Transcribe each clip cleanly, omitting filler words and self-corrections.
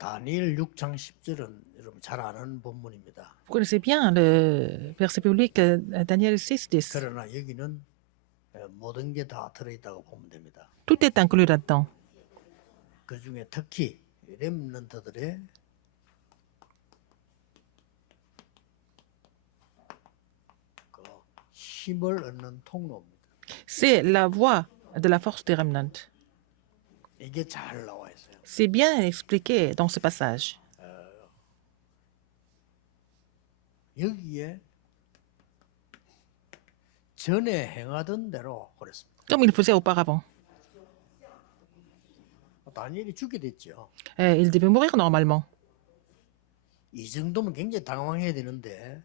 다니엘 6장 10절은 여러분 잘 아는 본문입니다. Vous connaissez bien le verset biblique Daniel 6:10. 그러나 여기는 모든 게 다 들어있다고 보면 됩니다. Tout est inclus là-dedans. 그 중에 특히 렘넌트들의 그 힘을 얻는 통로입니다. C'est la voie de la force des remnants. 이게 잘 나와 있어요. C'est bien expliqué dans ce passage. 여기에 전에 행하던 대로 그랬습니다. Comme il faisait auparavant. 다니엘이 죽게 됐죠. Il devait mourir normalement. 이 정도면 굉장히 당황해야 되는데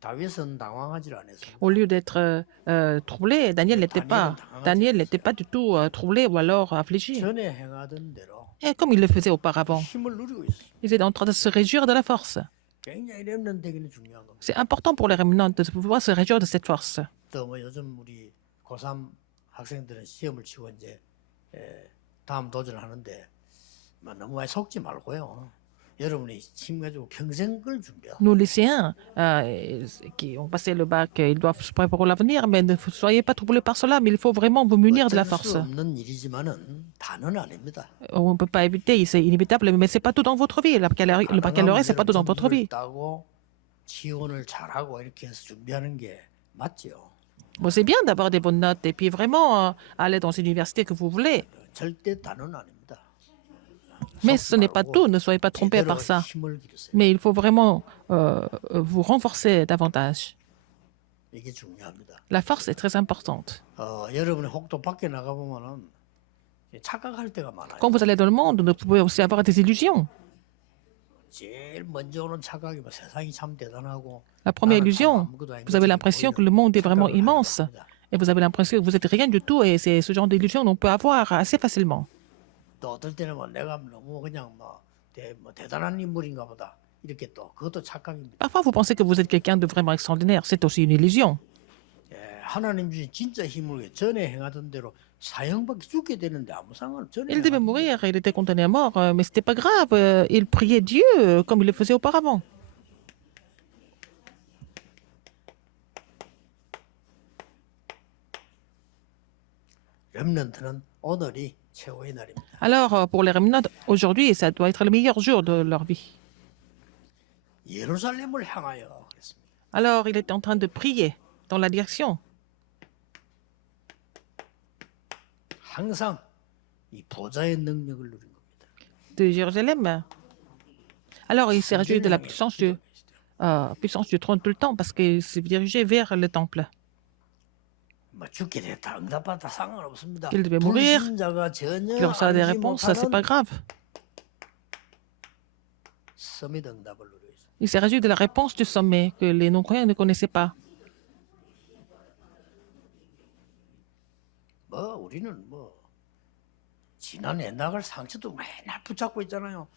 다윗은 당황하지 않았어요. Au lieu d'être troublé, Daniel n'était pas du tout troublé ou alors affligé. 전에 행하던 대로 Et comme il le faisait auparavant, 힘을 누리고 있어요. il était en train de se réjouir de la force. 굉장히 렘넌트에게는 중요한 겁니다. C'est important pour les remnants de pouvoir se réjouir de cette force. 또 뭐 요즘 우리 고3 학생들은 시험을 치고 이제 다음 도전을 하는데 뭐 너무 많이 속지 말고요. 여러분이 힘 가지고 평생 걸 준비해요. Nos lycéens qui ont passé le bac, ils doivent se préparer pour l'avenir, mais ne soyez pas troublés par cela, mais il faut vraiment vous munir de la 어쩔 수 force. 없는 일이지만은 다는 아닙니다. On ne peut pas éviter, c'est inévitable, mais c'est pas tout dans votre vie. Le baccalauréat, c'est pas tout dans votre vie. 따고 지원을 잘하고 이렇게 해서 준비하는 게 맞죠. Bon, c'est bien d'avoir des bonnes notes et puis vraiment aller dans l'université que vous voulez. 절대 다는 아닙니다. Mais ce n'est pas tout, ne soyez pas trompés par ça. 힘을 기르세요. Mais il faut vraiment vous renforcer davantage. 이게 중요합니다. La force est très importante. 여러분이 혹도 밖에 나가 보면은 착각할 때가 많아요. Quand vous allez dans le monde, vous pouvez aussi avoir des illusions. 제일 먼저 오는 착각이 뭐 세상이 참 대단하고 La première 나는 참 illusion, 아무것도 아닌 vous avez 것처럼 l'impression 보이는 que le monde est vraiment 착각을 immense. 합니다. Et vous avez l'impression que vous êtes rien du tout. Et c'est ce genre d'illusion qu'on peut avoir assez facilement. 또 어떨 때는 뭐 내가 너무 그냥 뭐 대단한 인물인가 보다 이렇게 또 그것도 착각입니다. Parfois, vous pensez que vous êtes quelqu'un de vraiment extraordinaire. C'est aussi une illusion. 하나님 주신 진짜 힘을 위해 전에 행하던 대로 사형받기 죽게 되는데 아무 상관 전에 Il devait mourir, il était condamné à mort, mais c'était pas grave. Il priait Dieu comme il le faisait auparavant. 렘넌트는 오늘이 최고의 날입니다. Alors, pour les remnants, aujourd'hui, ça doit être le meilleur jour de leur vie. 예루살렘을 향하여 그랬습니다. Alors, il était en train de prier dans la direction 항상 이 보좌의 능력을 누린 겁니다. de Jérusalem. Alors, il s'est réjoui de la puissance du trône tout le temps parce qu'il s'est dirigé vers le temple. 뭐 죽게 됐다 응답받다 상관없습니다. Qu'il devait mourir, 불신자가 전혀 qu'il reçoit des 알지 réponses, ça, c'est pas 못하는 grave. 서밋 응답을 누리고 있습니다. Il s'est réjoui de la réponse du sommet que les non-croyants ne connaissaient pas. 뭐 우리는 뭐 지난 옛날 상처도 맨날 붙잡고 있잖아요.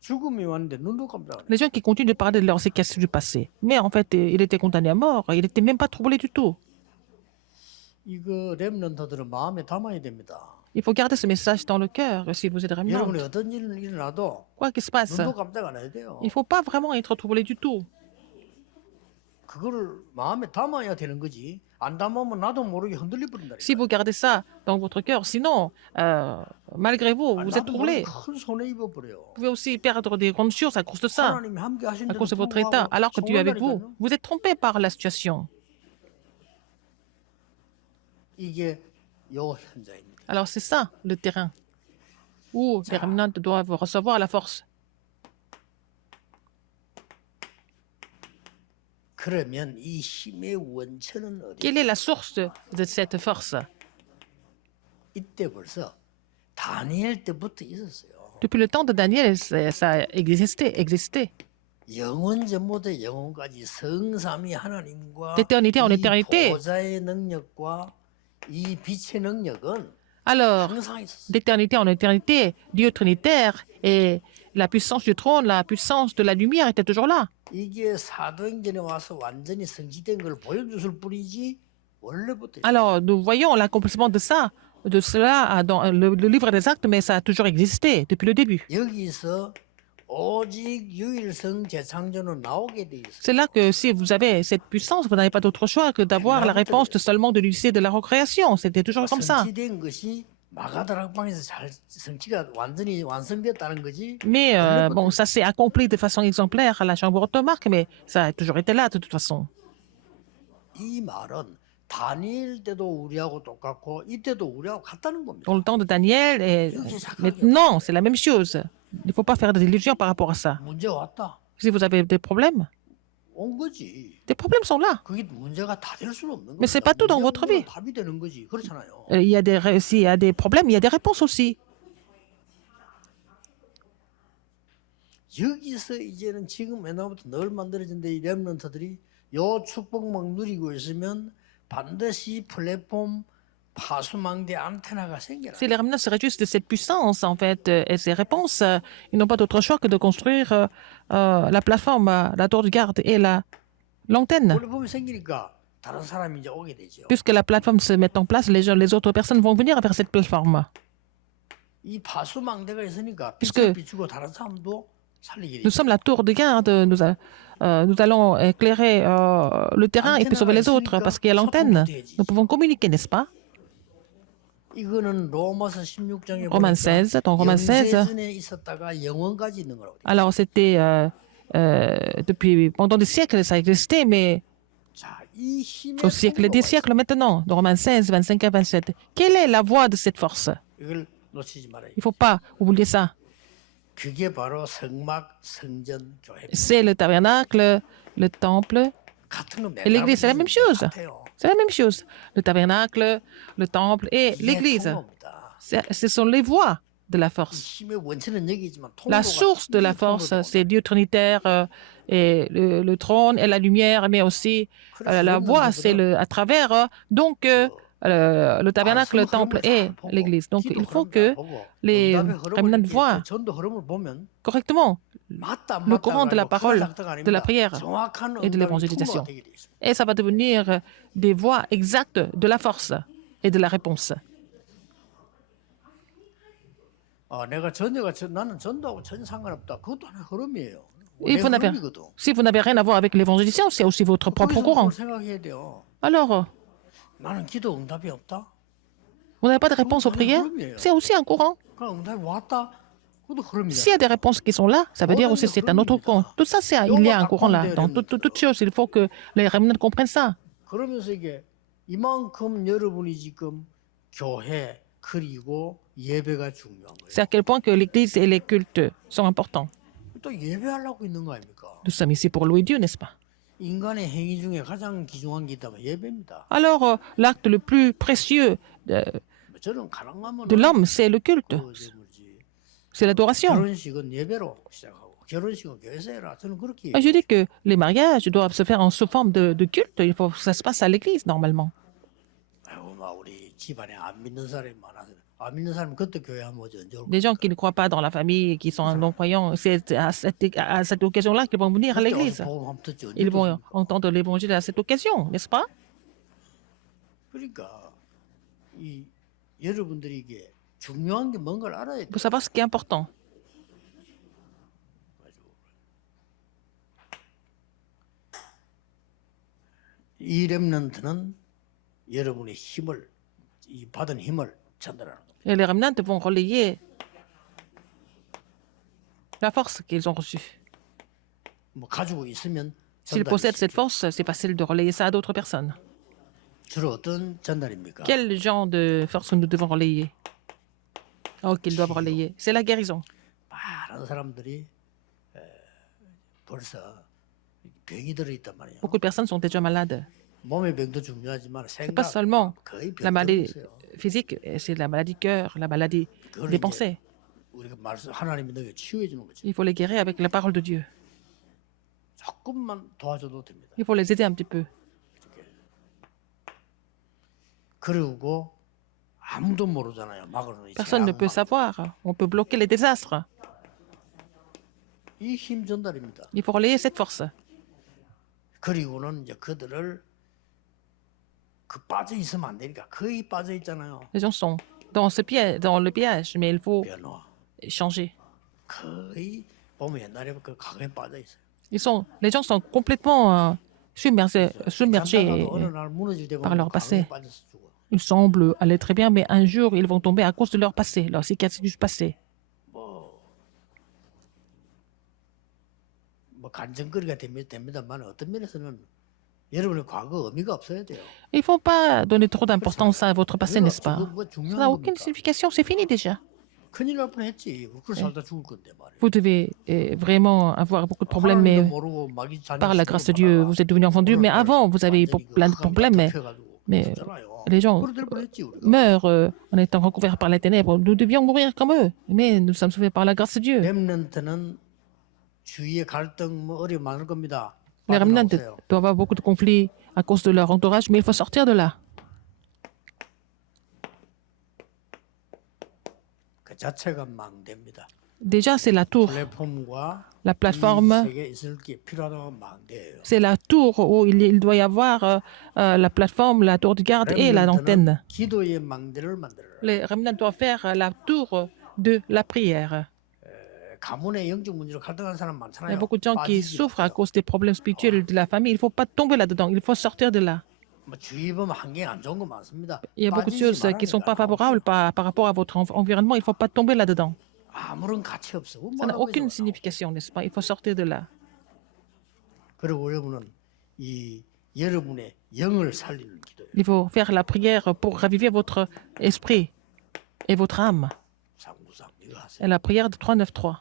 죽음이 왔는데 눈도 깜짝 안 Les gens qui continuent de parler de leurs séquelles du passé. Mais en fait, il était condamné à mort. Il n'était même pas troublé du tout. 이거 렘넌트들은 마음에 담아야 됩니다. Il faut garder ce message dans le cœur si vous êtes remnant. 여러분이 어떤 일이 일어나도 Quoi qu'il se passe, 눈도 깜짝 안 해야 돼요. il ne faut pas vraiment être troublé du tout. 그거를 마음에 담아야 되는 거지. 안 담으면 나도 모르게 흔들려 버린다. Si vous gardez ça dans votre cœur, sinon, malgré vous, vous êtes 나도 troublé. 모르게 큰 손해 입어버려요. Vous pouvez aussi perdre des grandes choses à cause de ça, 하나님이 함께 하신 à 대로 cause de votre état, alors que Dieu est avec vous. 성공하니까요. Vous êtes trompé par la situation. 이게 요 현장입니다. Alors c'est ça, le terrain, où les remnants doivent recevoir la force. 그러면 이 힘의 원천은 어디? Quelle est la source de cette force? 이때 벌써 다니엘 때부터 있었어요. Depuis le temps de Daniel, ça existait. 영원 전부터 영원까지 성삼위 하나님과 D'éternité en 이 éternité. 보좌의 능력과 이 빛의 능력은 Alors, 항상 있었어요. d'éternité en éternité, Dieu trinitaire et la puissance du trône, la puissance de la lumière étaient toujours là. 이게 사도행전에 와서 완전히 성취된 걸 보여줬을 뿐이지 원래부터 Alors, nous voyons l'accomplissement de cela dans le livre des actes, mais ça a toujours existé depuis le début. 여기서 오직 유일성 재창조는 나오게 돼 있어요. C'est là que si vous avez cette puissance, vous n'avez pas d'autre choix que d'avoir la réponse seulement de l'Odyssée de la recréation. C'était toujours comme ça. 성취된 것이 마가다락방에서 잘 성취가 완전히 완성됐다는 거지. Mais bon, ça s'est accompli de façon exemplaire à la chambre haute de Marc, mais ça a toujours été là de toute façon. 이 말은 다니엘 때도 우리하고 똑같고 이때도 우리하고 같다는 겁니다. Dans le temps de Daniel et maintenant, c'est la même chose. Il ne faut pas faire d'illusions par rapport à ça. 문제 왔다. Si vous avez des problèmes sont là. 그게 문제가 다 될 수는 없는 Mais c'est pas tout dans votre vie. 답이 되는 거지. 그렇잖아요. S'il y a des problèmes, il y a des réponses aussi. 여기서 이제는 지금 옛날부터 늘 만들어진데 이 렘넌트들이 요 축복만 누리고 있으면 반드시 플랫폼 파수망대 안테나가 생겨나. Si les remnants se réjouissent de cette puissance, en fait, et ces réponses, ils n'ont pas d'autre choix que de construire la plateforme, la tour de garde et l'antenne. 플랫폼이 생기니까 다른 사람이 이제 오게 되죠. Puisque la plateforme se met en place, les autres personnes vont venir vers cette plateforme. 이 파수망대가 있으니까 Puisque- 빛을 비추고 다른 사람도 살리게 Nous 되죠. sommes la tour de garde, nous allons éclairer le terrain et puis sauver les autres parce qu'il y a l'antenne. Nous pouvons communiquer, n'est-ce pas? 이거는 로마서 16장에 Romains 16, dans Romains 16. 영세전에 있었다가 영원까지 있는 거라고. Alors, c'était pendant des siècles, ça existait, mais 자, 이 힘의 au siècle des siècles maintenant, dans Romains 16, 25 à 27. Quelle est la voie de cette force? 이걸 놓치지 말아요. Il ne faut pas oublier ça. 그게 바로 성막, 성전, 교회. C'est le tabernacle, le temple. 같은 거 Et l'église, c'est la même chose. 같아요. C'est la même chose. Le tabernacle, le temple et 이게 l'église. 통로입니다. Ce sont les voies de la 이 force. 힘의 원천은 여기지만 La 통로가 source de la 이 force, 통로로 c'est Dieu trinitaire et le trône et la lumière, mais aussi la voie, c'est à travers le tabernacle, le temple et l'église. Donc il faut que les remnants voient 전도 흐름을 보면 correctement 맞다 le courant de la parole, de la prière 정확한 et de 응답의 l'évangélisation. 통로가 되게 돼 있습니다. Et ça va devenir des voies exactes de la force et de la réponse. 내가 나는 전도하고 전혀 상관없다. 그것도 하나의 흐름이에요. Et 내 vous n'avez- 흐름이거든. si vous n'avez rien à voir avec l'évangélisation, c'est aussi votre propre 거기서 courant. 그걸 생각해야 돼요. Alors, 나는 기도 응답이 없다. vous n'avez pas de réponse aux prières, c'est aussi un courant. 그럼 응답이 왔다. 그것도 흐름이다. S'il y a des réponses qui sont là, ça veut dire aussi que c'est un autre courant. Tout ça, il y a un courant là. Dans toute chose, il faut que les remnants comprennent ça. 그러면서 이게 이만큼 여러분이 지금 교회 그리고 예배가 중요한 거예요. C'est à quel point que l'Église et les cultes sont importants. 또 예배하려고 있는 거 아닙니까? Nous sommes ici pour louer Dieu, n'est-ce pas? 인간의 행위 중에 가장 귀중한 게 있다면 예배입니다. Alors, l'acte le plus précieux 저는 가능하면 de l'homme, c'est le culte, c'est l'adoration. 결혼식은 예배로 시작하고 결혼식은 교회에서 해라. 저는 그렇게 Je dis que les mariages doivent se faire sous forme de culte. Il faut que ça se passe à l'église, normalement. 아이고 막 우리 집안에 안 믿는 사람이 많아서 안 믿는 사람 그때 교회 하면 언제 올 Des gens qui ne croient pas dans la famille, qui sont non-croyants, c'est à cette occasion-là qu'ils vont venir à 그때 l'église. 와서 복음 한번 듣지 언제 Ils vont 듣습니까? entendre l'évangile à cette occasion, n'est-ce pas? 그러니까 이 여러분들이 이게 중요한 게 뭔가를 알아야 Il 돼. faut savoir ce qui est important. 이 렘넌트는 여러분의 힘을 이 받은 힘을 전달하는 겁니다. Et les remnants vont relayer la force qu'ils ont reçue. 뭐 가지고 있으면 S'ils 전달이 possèdent cette 쉽죠. force, c'est facile de relayer ça à d'autres personnes. 주로 어떤 전달입니까? Quel genre de force nous devons relayer? Oh, qu'ils doivent relayer. C'est la guérison. 많은 사람들이 벌써 병이 들어있단 말이에요. Beaucoup de personnes sont déjà malades. 몸의 병도 중요하지만 C'est pas 생각 seulement 거의 la 병 maladie 없어요. physique, c'est la maladie cœur, la maladie 그걸 des 이제 pensées. 우리가 말씀 하나님이 너에게 치유해 주는 거죠. Il faut les guérir avec la parole de Dieu. 조금만 도와줘도 됩니다. Il faut les aider un petit peu. 그리고 아무도 모르잖아요. 막으로는 Personne ne peut savoir. On peut bloquer les désastres. 이힘 전달입니다. Il faut relayer cette force. 그리고는 이제 그들을 그 빠져 있으면 안 되니까 거의 빠져 있잖아요. Les gens sont dans le piège, mais il faut 변화 changer. 거의 보면 옛날에 그 가거에 빠져 있어요. Les gens sont complètement submergés 잠깐 어느 날 무너질 때 par 보면 leur passé. 가거에 빠져서 죽어. Ils semblent aller très bien, mais un jour, ils vont tomber à cause de leur passé, leur cicatrice du passé. 뭐 간증거리가 됩니다만 어떤 면에서는 여러분의 과거 의미가 없어야 돼요. Il ne faut pas donner trop d'importance à votre passé, n'est-ce pas? 뭐 Ça 중요한 n'a aucune 겁니까? signification, c'est fini déjà. 큰일 날 뻔했지. 그걸 살다 죽을 건데 말이에요. Vous devez vraiment avoir beaucoup de problèmes, mais 하나님도 모르고 마귀 자녀 par la grâce de Dieu, 시대로 vous êtes devenu enfant de Dieu. Mais avant, vous avez plein de problèmes, mais les gens meurent en étant recouverts par les ténèbres. Nous devions mourir comme eux, mais nous sommes sauvés par la grâce de Dieu. 렘넌트는 주위의 갈등 뭐 어려움 많을 겁니다. Les remnants 빠져나오세요. doivent avoir beaucoup de conflits à cause de leur entourage, mais il faut sortir de là. 그 자체가 망대입니다. Déjà, c'est la tour. 플랫폼과 La plateforme, 이 세계에 있을 게 필요하다고 망대예요. c'est la tour où il doit y avoir la plateforme, la tour de garde et la antenne. 기도의 망대를 만들어라. Les remnants doivent faire la tour de la prière. 가문의 영적 문제로 갈등하는 사람 Il y 많잖아요. a beaucoup de gens qui 빠지지 souffrent à 마세요. cause des problèmes spirituels de la famille. Il ne faut pas tomber là-dedans. Il faut sortir de là. 뭐 주위 보면 환경이 안 좋은 거 많습니다. Il y a beaucoup de 빠지지 choses qui ne sont pas 말라니까. favorables par rapport à votre environnement. Il ne faut pas tomber là-dedans. 아무런 가치 없어. Ça n'a aucune signification, n'est-ce pas? Il faut sortir de là. 그리고 여러분은 이 여러분의 영을 살리는 기도예요. Il faut faire la prière pour raviver votre esprit et votre âme. 393 이거 하세요. Et la prière de 393.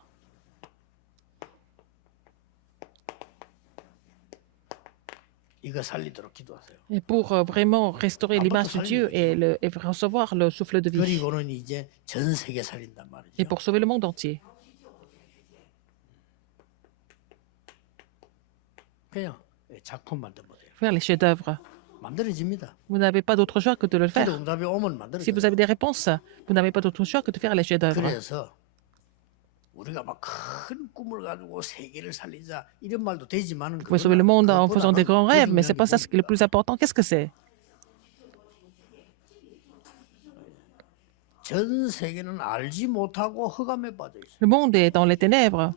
이거 살리도록 기도하세요. Et pour vraiment restaurer l'image de Dieu et recevoir le souffle de vie. 그리고는 이제 전 세계 살린단 말이죠. Et pour sauver le monde entier. 그냥 작품 만들어보세요. Faire les chefs-d'œuvre. 만들어집니다. Vous n'avez pas d'autre choix que de le 기도 faire. 응답이 오면 Si vous 만들어져요. avez des réponses, vous n'avez pas d'autre choix que de faire les chefs-d'œuvre. 그래서 우리가 막 큰 꿈을 가지고 세계를 살리자 이런 말도 되지만은 Vous pouvez sauver le monde en faisant des grands rêves, mais ce n'est pas ça ce qui est le plus important. Qu'est-ce que c'est? 전 세계는 알지 못하고 흑암에 빠져 있어요. Le monde est dans les ténèbres.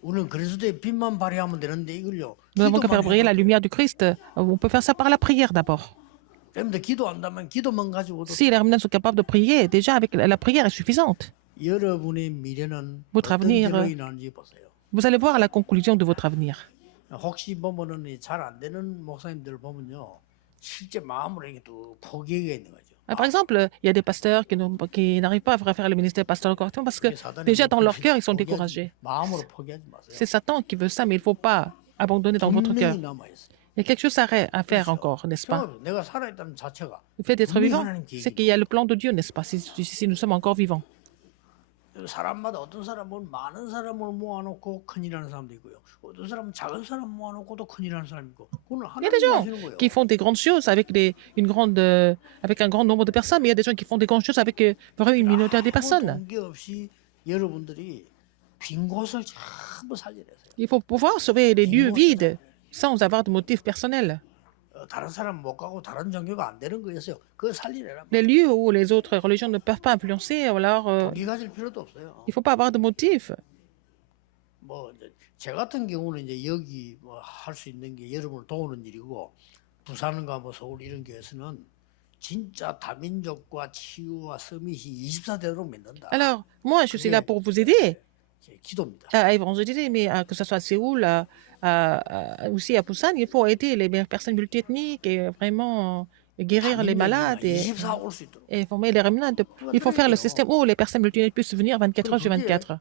우리는 그리스도의 빛만 발휘하면 되는데 이걸요. Nous n'avons qu'à faire briller la lumière du Christ. On peut faire ça par la prière d'abord. 그런데 기도한다면 기도만 가지고도 Si les remnants sont capables de prier, déjà avec la prière est suffisante. 여러분의 미래는 Votre 어떤 avenir, 길로 인하는지 보세요. Vous allez voir la conclusion de votre avenir. 혹시 보면은 잘 안 되는 목사님들 보면요, 실제 마음으로 이게 또 포기가 있는 거죠. Par exemple, il y a des pasteurs qui n'arrivent pas à faire le ministère pastoral correctement parce que déjà dans leur cœur, ils sont découragés. 마음으로 포기하지 마세요. C'est Satan qui veut ça, mais il ne faut pas abandonner dans votre cœur. 분명히 남아 있어요. Il y a quelque chose à faire encore, n'est-ce pas? 내가 살아있다는 자체가 Le fait d'être vivant, c'est qu'il y a le plan de Dieu, n'est-ce pas? Si nous sommes encore vivants. 사람마다 어떤 사람은 많은 사람을 모아놓고 큰일하는 사람도 있고요. 어떤 사람은 작은 사람 모아놓고도 큰일하는 사람이 있고. 그건 Il y a des 하나님 gens 하시는 거예요. qui font des grandes choses avec, avec un grand nombre de personnes, mais il y a des gens qui font des grandes choses avec vraiment une minorité de personnes. 동기 없이 여러분들이 빈 곳을 전부 살려내세요. Il faut pouvoir sauver les lieux vides sans avoir de motif personnel. 다른 사람 못 가고 다른 종교가 안 되는 거였어요. 그거 살리내라. Les lieux où les autres religions ne peuvent pas influencer, alors 동기 가질 필요도 없어요. il ne faut pas avoir de motif. 뭐 이제 제 같은 경우는 이제 여기 뭐 할 수 있는 게 여러분을 도우는 일이고 부산과 뭐 서울 이런 교회에서는 진짜 다민족과 치유와 서밋이 24대로 믿는다. Alors, moi, je suis là pour vous aider 제 기도입니다. à évangéliser, mais que ce soit à Séoul, aussi à Busan, il faut aider les personnes multiethniques et vraiment guérir les malades 24 올 수 있도록. et former les remnants. Il faut faire le système où les personnes multiethniques puissent venir 24 heures sur 24.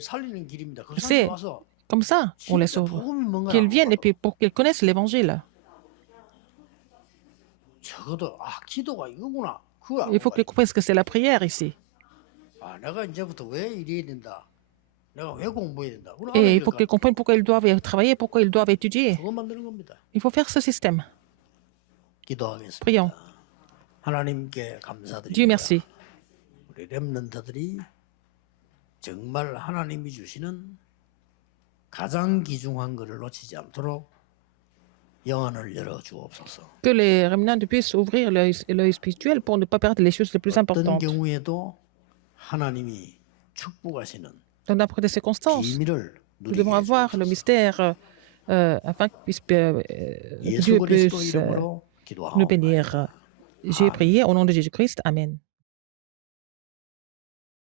살리는 길입니다. 그 C'est 사람이 와서 comme ça on les 진짜 sauve. 복음이 뭔가 Qu'ils viennent et puis pour qu'ils connaissent l'évangile. 적어도 아 기도가 이거구나. 그거 Il faut 알고 qu'ils comprennent ce que c'est la prière ici. 아 내가 이제부터 왜 이래야 된다. 내가 왜 공부해야 된다. 그걸 Et 알아야 il faut 될거 qu'ils comprennent pourquoi ils doivent travailler, pourquoi ils doivent étudier. 그거 만드는 겁니다. Il faut faire ce système. 기도하겠습니다. Prions. 하나님께 감사드립니다. Dieu merci. 우리 렘넌트들이 정말 하나님이 주시는 가장 귀중한 것을 놓치지 않도록 영안을 열어 주옵소서. Que les remnants puissent ouvrir l'œil spirituel pour ne pas perdre les choses les plus 어떤 importantes. 경우에도 하나님이 축복하시는 dans n'importe quelle circonstance. 비밀을 Nous devons 누리게 avoir le 해주옵소서. mystère afin que 예수 Dieu 그리스도 puisse 이름으로 nous 기도하옵나이다. bénir. J'ai prié au nom de Jésus-Christ. Amen.